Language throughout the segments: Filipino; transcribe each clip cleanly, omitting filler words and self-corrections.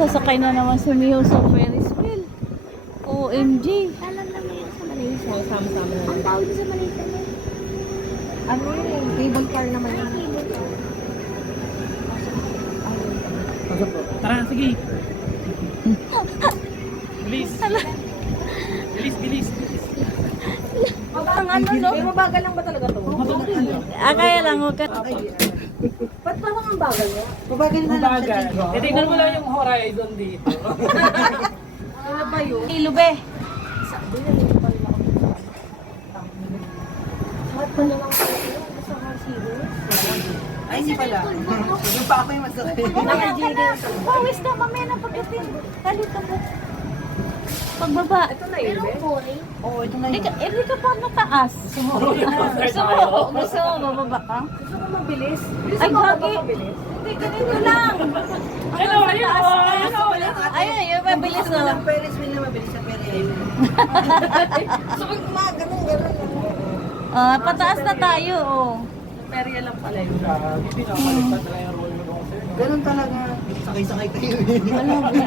sasakay na naman si Mio sa Ferris wheel. OMG. Alam naman yun sa Malaysia. Sama-sama na. Ang tawag sa Malaysia na. Ano yun? Cable car naman yun. Tara, sige. Bilis. Bilis, bilis. Ang ano, no? Mabagal lang ba talaga to? Kaya lang, huwag ka. Ba't parang ang bagal niya? Mabagal na lang siya. Eh, tingnan mo lang yung horizon dito. Ano ba yun? Ilube. Ba't pala lang pala yun? Basta mga serious? Ay, hindi pala. Yung pa ako yung masakit. Pawis ka, mamaya na pagdating. Kalito mo. Pagbaba. Ito na yun, eh? Oo, ito na yun. Hindi ka pa mataas. Gusto mo, bababa ka? Gusto ko mabilis. Ay, Gusto ko bakit? mabilis. Hindi, ganito lang. Hello, ayun. Ayun, yung mabilis Gusto ko na. lang Ferris wheel na mabilis sa peri ayun. Gusto ko ganun. Pataas na tayo, oh. Perya lang pala yun. Hindi na kalipad na yung role mo. Ganun talaga. Sakay-sakay tayo eh. Wala, wala.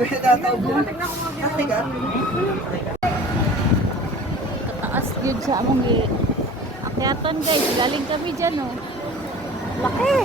Tatawag ko. Teka. Kataas yun sa among akyatan, guys. Galing kami dyan, oh. Laki.